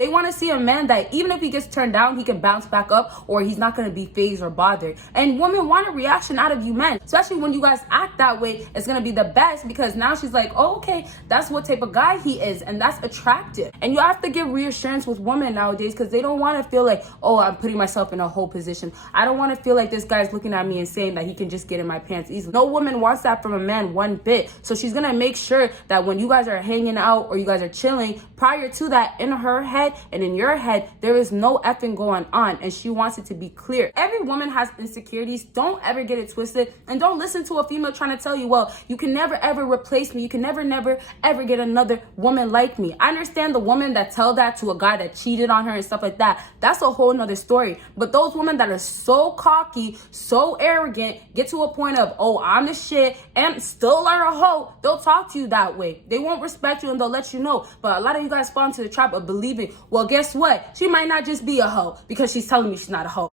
They want to see a man that even if he gets turned down, he can bounce back up, or he's not going to be fazed or bothered. And women want a reaction out of you men, especially when you guys act that way. It's going to be the best, because now she's like, oh, okay, that's what type of guy he is, and that's attractive. And you have to give reassurance with women nowadays, because they don't want to feel like, oh, I'm putting myself in a whole position. I don't want to feel like this guy's looking at me and saying that he can just get in my pants easily. No woman wants that from a man one bit. So she's going to make sure that when you guys are hanging out or you guys are chilling, prior to that, in her head and in your head, there is no effing going on, and she wants it to be clear. Every woman has insecurities. Don't ever get it twisted, and don't listen to a female trying to tell you, well, you can never ever replace me, you can never ever get another woman like me. I understand the woman that tell that to a guy that cheated on her and stuff like that. That's a whole nother story. But those women that are so cocky, so arrogant, get to a point of, oh, I'm the shit and still are a hoe, they'll talk to you that way. They won't respect you, and they'll let you know. But a lot of you guys fall into the trap of believing, well, guess what? She might not just be a hoe because she's telling me she's not a hoe.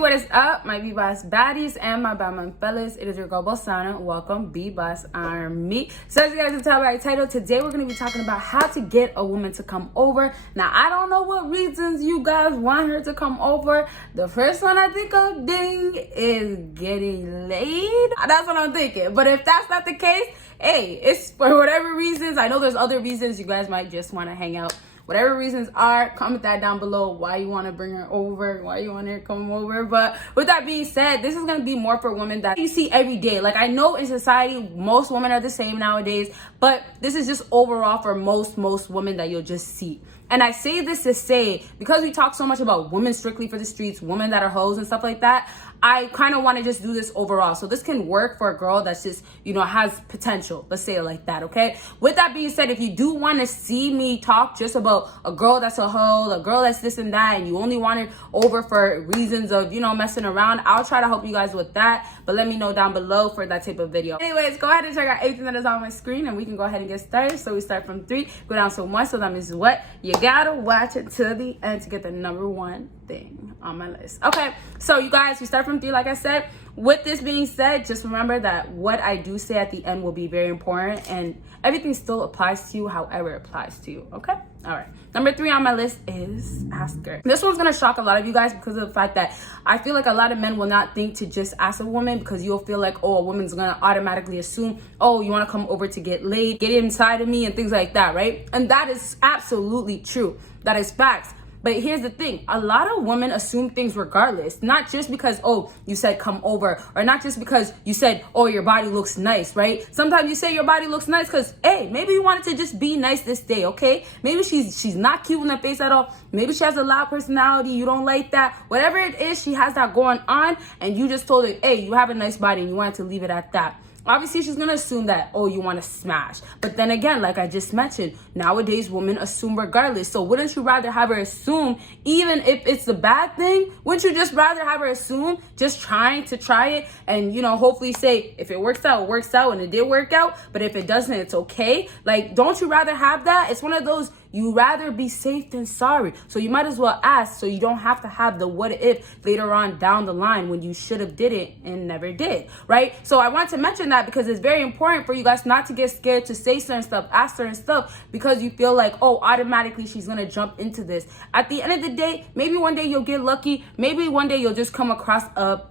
What is up, my BBossBaddies and my Batman fellas? It is your girl Bosana. Welcome, BBossArmy. So as you guys can tell by the title, today we're going to be talking about how to get a woman to come over. Now, I don't know what reasons you guys want her to come over. The first one I think of, ding, is getting laid. That's what I'm thinking. But if that's not the case, hey, it's for whatever reasons. I know there's other reasons. You guys might just want to hang out. Whatever reasons are, comment that down below why you want to bring her over, why you want her to come over. But with that being said, this is going to be more for women that you see every day. Like, I know in society, most women are the same nowadays, but this is just overall for most women that you'll just see. And I say this to say, because we talk so much about women strictly for the streets, women that are hoes and stuff like that, I kind of want to just do this overall. So this can work for a girl that's just, you know, has potential. Let's say it like that, okay? With that being said, if you do want to see me talk just about a girl that's a hoe, a girl that's this and that, and you only want her over for reasons of, you know, messing around, I'll try to help you guys with that. But let me know down below for that type of video. Anyways, go ahead and check out everything that is on my screen, and we can go ahead and get started. So we start from 3, go down to 1. So that means what? You gotta watch it to the end to get the number 1 thing on my list. Okay, so you guys, we start from 3 like I said. With this being said, just remember that what I do say at the end will be very important, and everything still applies to you however it applies to you. Okay, all right, number 3 on my list is ask her. This one's gonna shock a lot of you guys because of the fact that I feel like a lot of men will not think to just ask a woman, because you'll feel like, oh, a woman's gonna automatically assume, oh, you want to come over to get laid, get inside of me, and things like that, right? And that is absolutely true. That is facts. But here's the thing, a lot of women assume things regardless, not just because, oh, you said come over, or not just because you said, oh, your body looks nice, right? Sometimes you say your body looks nice because, hey, maybe you wanted to just be nice this day, okay? Maybe she's not cute in the face at all. Maybe she has a loud personality, you don't like that. Whatever it is, she has that going on, and you just told her, hey, you have a nice body, and you wanted to leave it at that. Obviously, she's going to assume that, oh, you want to smash. But then again, like I just mentioned, nowadays women assume regardless. So wouldn't you rather have her assume, even if it's a bad thing? Wouldn't you just rather have her assume, just trying to try it, and, you know, hopefully say, if it works out, it works out, and it did work out. But if it doesn't, it's okay. Like, don't you rather have that? It's one of those, you rather be safe than sorry. So you might as well ask, so you don't have to have the what if later on down the line when you should have did it and never did, right? So I want to mention that because it's very important for you guys not to get scared to say certain stuff, ask certain stuff, because you feel like, oh, automatically she's gonna jump into this. At the end of the day, maybe one day you'll get lucky. Maybe one day you'll just come across a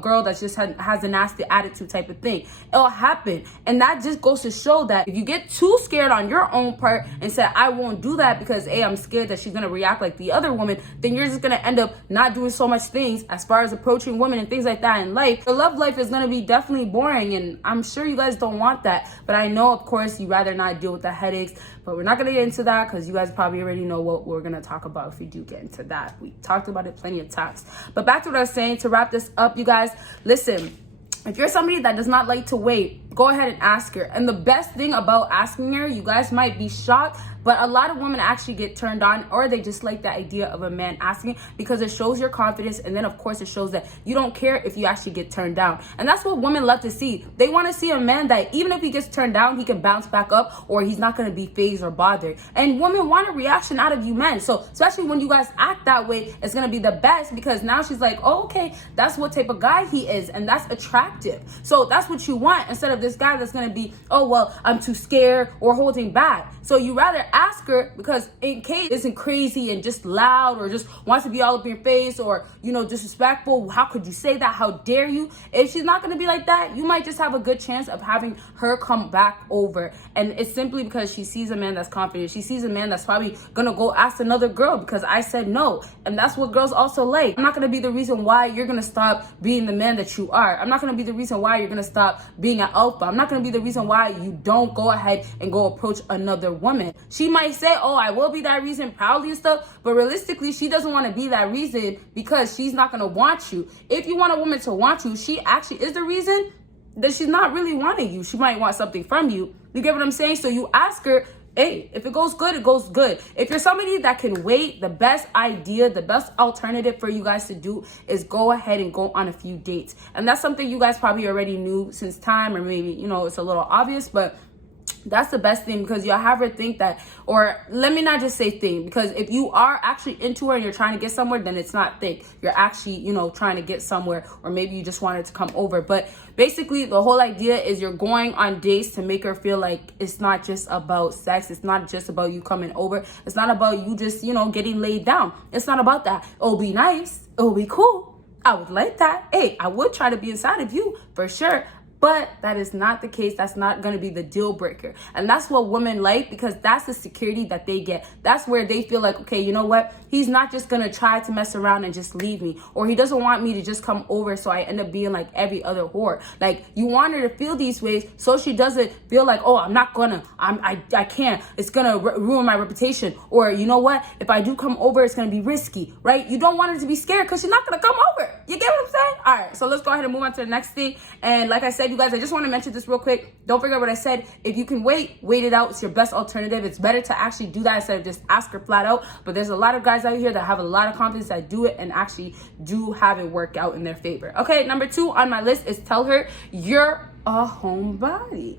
girl that just has a nasty attitude type of thing. It'll happen. And that just goes to show that if you get too scared on your own part and say, I won't do that because, hey, I'm scared that she's going to react like the other woman, then you're just going to end up not doing so much things as far as approaching women and things like that in life. Your love life is going to be definitely boring, and I'm sure you guys don't want that. But I know, of course, you rather not deal with the headaches, but we're not going to get into that because you guys probably already know what we're going to talk about if we do get into that. We talked about it plenty of times. But back to what I was saying, to wrap this up, you guys, listen, if you're somebody that does not like to wait, go ahead and ask her. And the best thing about asking her, you guys might be shocked, but a lot of women actually get turned on, or they just like the idea of a man asking, because it shows your confidence. And then of course it shows that you don't care if you actually get turned down. And that's what women love to see. They want to see a man that even if he gets turned down, he can bounce back up, or he's not going to be fazed or bothered. And women want a reaction out of you men. So especially when you guys act that way, it's going to be the best, because now she's like, oh, okay, that's what type of guy he is, and that's attractive. So that's what you want, instead of this guy that's going to be, oh, well, I'm too scared or holding back. So you rather ask her, because in case isn't crazy and just loud, or just wants to be all up in your face, or, you know, disrespectful. How could you say that? How dare you? If she's not going to be like that, you might just have a good chance of having her come back over. And it's simply because she sees a man that's confident. She sees a man that's probably going to go ask another girl because I said no. And that's what girls also like. I'm not going to be the reason why you're going to stop being the man that you are. I'm not going to be the reason why you're going to stop being an alpha. I'm not going to be the reason why you don't go ahead and go approach another woman. She might say, oh, I will be that reason proudly and stuff, but realistically, she doesn't want to be that reason, because she's not going to want you. If you want a woman to want you, she actually is the reason that she's not really wanting you. She might want something from you. You get what I'm saying? So you ask her, hey, if it goes good, it goes good. If you're somebody that can wait, the best idea, the best alternative for you guys to do is go ahead and go on a few dates. And that's something you guys probably already knew since time, or maybe, you know, it's a little obvious, but that's the best thing, because you'll have her think that, or let me not just say think, because if you are actually into her and you're trying to get somewhere, then it's not think. You're actually, you know, trying to get somewhere, or maybe you just wanted to come over. But basically, the whole idea is you're going on dates to make her feel like it's not just about sex. It's not just about you coming over. It's not about you just, you know, getting laid down. It's not about that. It'll be nice. It'll be cool. I would like that. Hey, I would try to be inside of you for sure. But that is not the case. That's not going to be the deal breaker. And that's what women like, because that's the security that they get. That's where they feel like, okay, you know what? He's not just going to try to mess around and just leave me. Or he doesn't want me to just come over, so I end up being like every other whore. Like, you want her to feel these ways so she doesn't feel like, oh, I'm not going to, I can't. It's going to ruin my reputation. Or, you know what? If I do come over, it's going to be risky, right? You don't want her to be scared, because she's not going to come over. You get what I'm saying? All right, so let's go ahead and move on to the next thing. And like I said, you guys, I just want to mention this real quick. Don't forget what I said. If you can wait it out. It's your best alternative. It's better to actually do that instead of just ask her flat out. But there's a lot of guys out here that have a lot of confidence that do it and actually do have it work out in their favor. Okay, number 2 on my list is tell her you're a homebody.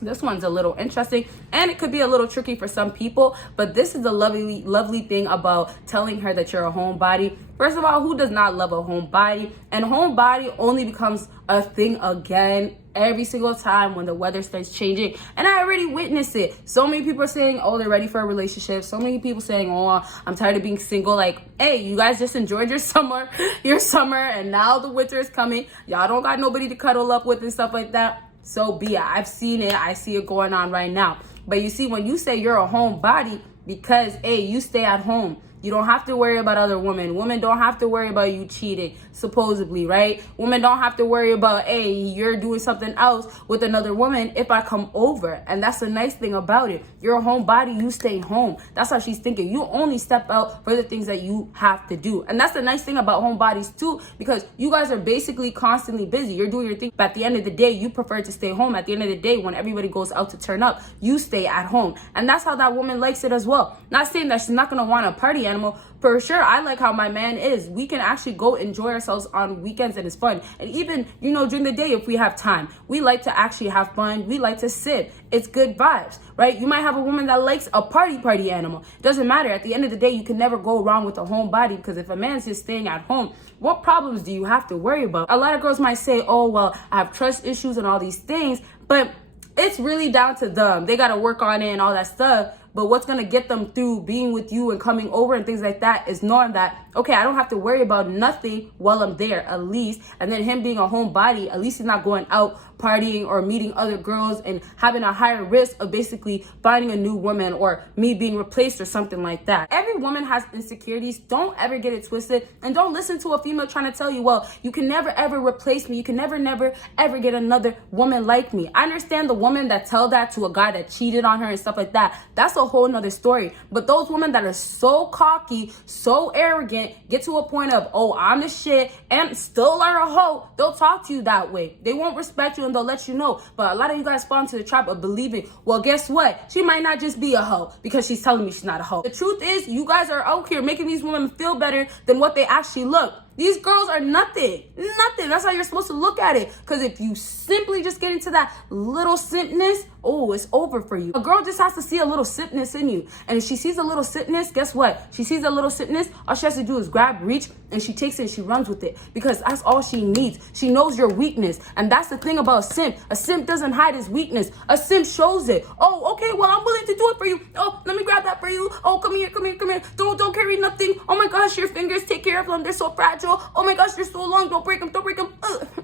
This one's a little interesting, and it could be a little tricky for some people, but this is the lovely thing about telling her that you're a homebody. First of all, who does not love a homebody? And homebody only becomes a thing again every single time when the weather starts changing. And I already witnessed it. So many people are saying, oh, they're ready for a relationship. So many people saying, oh, I'm tired of being single. Like, hey, you guys just enjoyed your summer, and now the winter is coming. Y'all don't got nobody to cuddle up with and stuff like that. So be it. I've seen it. I see it going on right now. But you see, when you say you're a homebody, because, hey, you stay at home. You don't have to worry about other women. Women don't have to worry about you cheating, supposedly, right? Women don't have to worry about, hey, you're doing something else with another woman if I come over. And that's the nice thing about it. You're a homebody. You stay home. That's how she's thinking. You only step out for the things that you have to do. And that's the nice thing about homebodies too, because you guys are basically constantly busy. You're doing your thing. But at the end of the day, you prefer to stay home. At the end of the day, when everybody goes out to turn up, you stay at home. And that's how that woman likes it as well. Not saying that she's not going to want a party animal. For sure, I like how my man is. We can actually go enjoy ourselves on weekends, and it's fun. And even, you know, during the day, if we have time, we like to actually have fun. We like to sit. It's good vibes, right? You might have a woman that likes a party animal. It doesn't matter. At the end of the day, you can never go wrong with a homebody, because if a man's just staying at home, what problems do you have to worry about? A lot of girls might say, oh, well, I have trust issues and all these things, but it's really down to them. They got to work on it and all that stuff. But what's going to get them through being with you and coming over and things like that is knowing that, okay, I don't have to worry about nothing while I'm there, at least. And then him being a homebody, at least he's not going out partying or meeting other girls and having a higher risk of basically finding a new woman or me being replaced or something like that. Every woman has insecurities. Don't ever get it twisted. And don't listen to a female trying to tell you, well, you can never ever replace me. You can never ever get another woman like me. I understand the woman that tell that to a guy that cheated on her and stuff like that. That's a whole nother story. But those women that are so cocky, so arrogant, get to a point of, oh, I'm the shit, and still are a hoe, they'll talk to you that way. They won't respect you and they'll let you know. But a lot of you guys fall into the trap of believing, well, guess what? She might not just be a hoe because she's telling me she's not a hoe. The truth is, you guys are out here making these women feel better than what they actually look. These girls are nothing. Nothing. That's how you're supposed to look at it. Because if you simply just get into that little simpness, oh, it's over for you. A girl just has to see a little simpness in you. And if she sees a little simpness, guess what? She sees a little simpness, all she has to do is grab, reach, and she takes it and she runs with it. Because that's all she needs. She knows your weakness. And that's the thing about a simp. A simp doesn't hide his weakness. A simp shows it. Oh, okay, well, I'm willing to do it for you. Oh, let me grab that for you. Oh, come here, come here, come here. Don't carry nothing. Oh my gosh, your fingers, take care of them. They're so fragile. Oh my gosh, they're so long. Don't break them. Don't break them.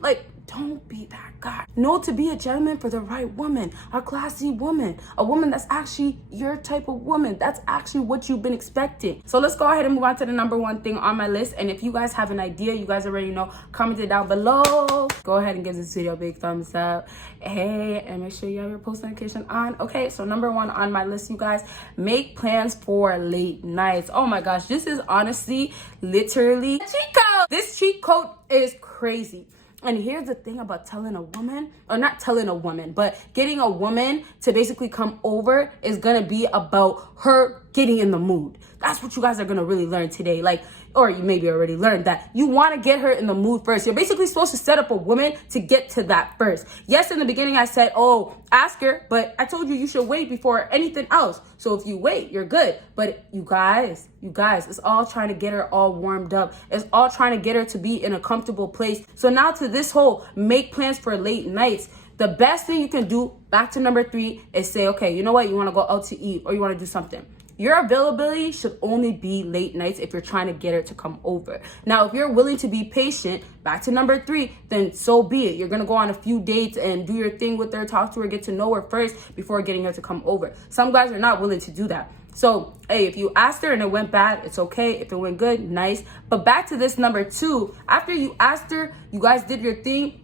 Like, don't be that guy. Know to be a gentleman for the right woman, a classy woman, a woman that's actually your type of woman. That's actually what you've been expecting. So let's go ahead and move on to the number one thing on my list. And if you guys have an idea, you guys already know, comment it down below. Go ahead and give this video a big thumbs up. Hey, and make sure you have your post notification on. Okay, so number one on my list, you guys, make plans for late nights. Oh my gosh, this is honestly, literally a cheat code. This cheat code is crazy. And here's the thing about telling a woman, or not telling a woman, but getting a woman to basically come over is gonna be about her getting in the mood. That's what you guys are gonna really learn today. Like, or you maybe already learned that you wanna get her in the mood first. You're basically supposed to set up a woman to get to that first. Yes, in the beginning I said, oh, ask her, but I told you you should wait before anything else. So if you wait, you're good. But you guys, it's all trying to get her all warmed up. It's all trying to get her to be in a comfortable place. So now to this whole make plans for late nights, the best thing you can do, back to number 3, is say, okay, you know what? You wanna go out to eat or you wanna do something. Your availability should only be late nights if you're trying to get her to come over. Now, if you're willing to be patient, back to number 3, then so be it. You're going to go on a few dates and do your thing with her, talk to her, get to know her first before getting her to come over. Some guys are not willing to do that. So, hey, if you asked her and it went bad, it's okay. If it went good, nice. But back to this number 2, after you asked her, you guys did your thing.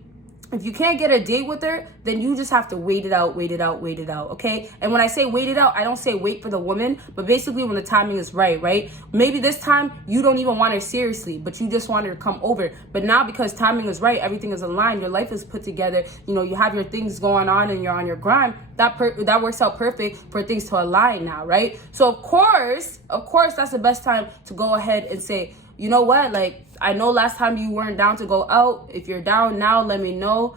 If you can't get a date with her, then you just have to wait it out, okay? And when I say wait it out, I don't say wait for the woman, but basically when the timing is right? Maybe this time you don't even want her seriously, but you just want her to come over. But now because timing is right, everything is aligned, your life is put together, you know, you have your things going on and you're on your grind, that works out perfect for things to align now, right? So of course, that's the best time to go ahead and say, you know what, like, I know last time you weren't down to go out. If you're down now, let me know.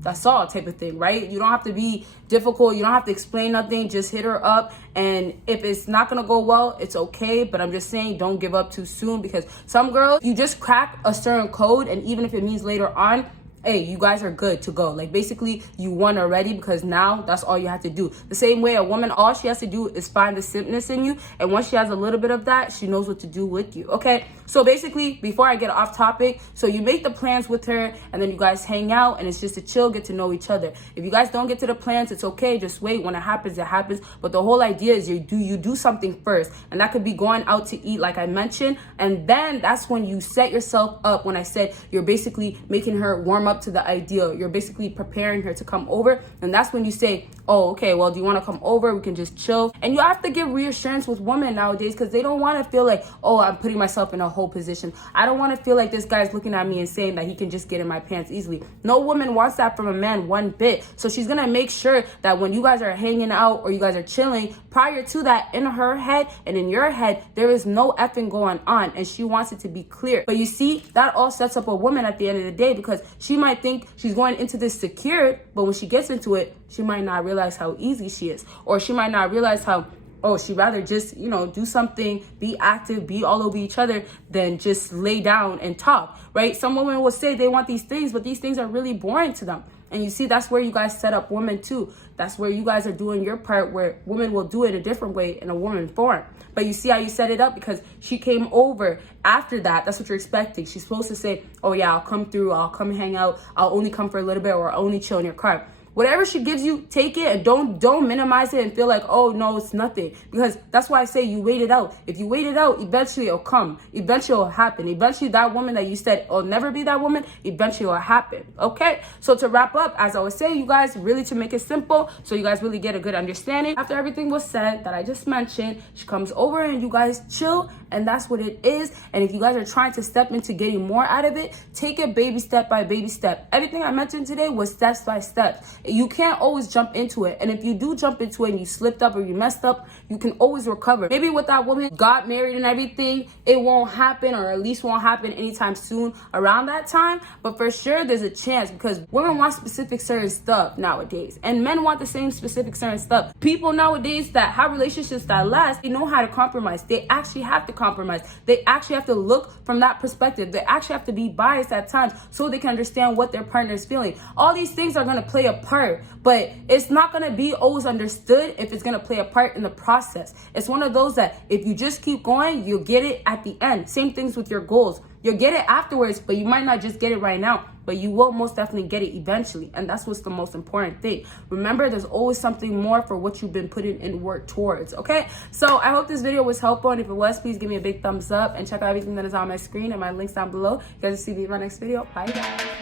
That's all type of thing, right? You don't have to be difficult. You don't have to explain nothing. Just hit her up. And if it's not going to go well, it's okay. But I'm just saying, don't give up too soon, because some girls, you just crack a certain code. And even if it means later on, hey, you guys are good to go. Like, basically, you won already, because now that's all you have to do. The same way a woman, all she has to do is find the simpness in you. And once she has a little bit of that, she knows what to do with you, okay? So basically, before I get off topic, so you make the plans with her, and then you guys hang out, and it's just a chill, get to know each other. If you guys don't get to the plans, it's okay. Just wait. When it happens, it happens. But the whole idea is you do something first. And that could be going out to eat, like I mentioned. And then that's when you set yourself up. When I said you're basically making her warm up to the ideal, you're basically preparing her to come over. And that's when you say, oh, okay, well, do you want to come over? We can just chill. And you have to give reassurance with women nowadays, because they don't want to feel like, oh, I'm putting myself in a whole position. I don't want to feel like this guy's looking at me and saying that he can just get in my pants easily. No woman wants that from a man one bit. So she's gonna make sure that when you guys are hanging out or you guys are chilling, prior to that, in her head and in your head, there is no effing going on, and she wants it to be clear. But you see, that all sets up a woman at the end of the day, because she might think she's going into this secured, but when she gets into it, she might not realize how easy she is, or she might not realize how, oh, she'd rather just, you know, do something, be active, be all over each other than just lay down and talk, right? Some women will say they want these things, but these things are really boring to them. And you see, that's where you guys set up women too. That's where you guys are doing your part, where women will do it a different way in a woman form. But you see how you set it up, because she came over after that. That's what you're expecting. She's supposed to say, oh yeah, I'll come through, I'll come hang out, I'll only come for a little bit, or I'll only chill in your car. Whatever she gives you, take it, and don't minimize it and feel like, oh no, it's nothing. Because that's why I say you wait it out. If you wait it out, eventually it'll come. Eventually it'll happen. Eventually that woman that you said will never be that woman, eventually it'll happen. Okay? So to wrap up, as I was saying, you guys, really to make it simple, so you guys really get a good understanding. After everything was said that I just mentioned, she comes over and you guys chill, And that's what it is. And if you guys are trying to step into getting more out of it, take it baby step by baby step. Everything I mentioned today was steps by steps. You can't always jump into it. And if you do jump into it and you slipped up or you messed up, you can always recover. Maybe with that woman got married and everything, it won't happen, or at least won't happen anytime soon around that time. But for sure, there's a chance, because women want specific certain stuff nowadays, and men want the same specific certain stuff. People nowadays that have relationships that last, they know how to compromise. They actually have to compromise. They actually have to look from that perspective. They actually have to be biased at times so they can understand what their partner is feeling. All these things are going to play a part, but it's not going to be always understood if it's going to play a part in the process. It's one of those that if you just keep going, you'll get it at the end. Same things with your goals. You'll get it afterwards, but you might not just get it right now, but you will most definitely get it eventually. And that's what's the most important thing. Remember, there's always something more for what you've been putting in work towards, okay? So I hope this video was helpful, and if it was, please give me a big thumbs up and check out everything that is on my screen and my links down below. You guys will see me in my next video. Bye, guys.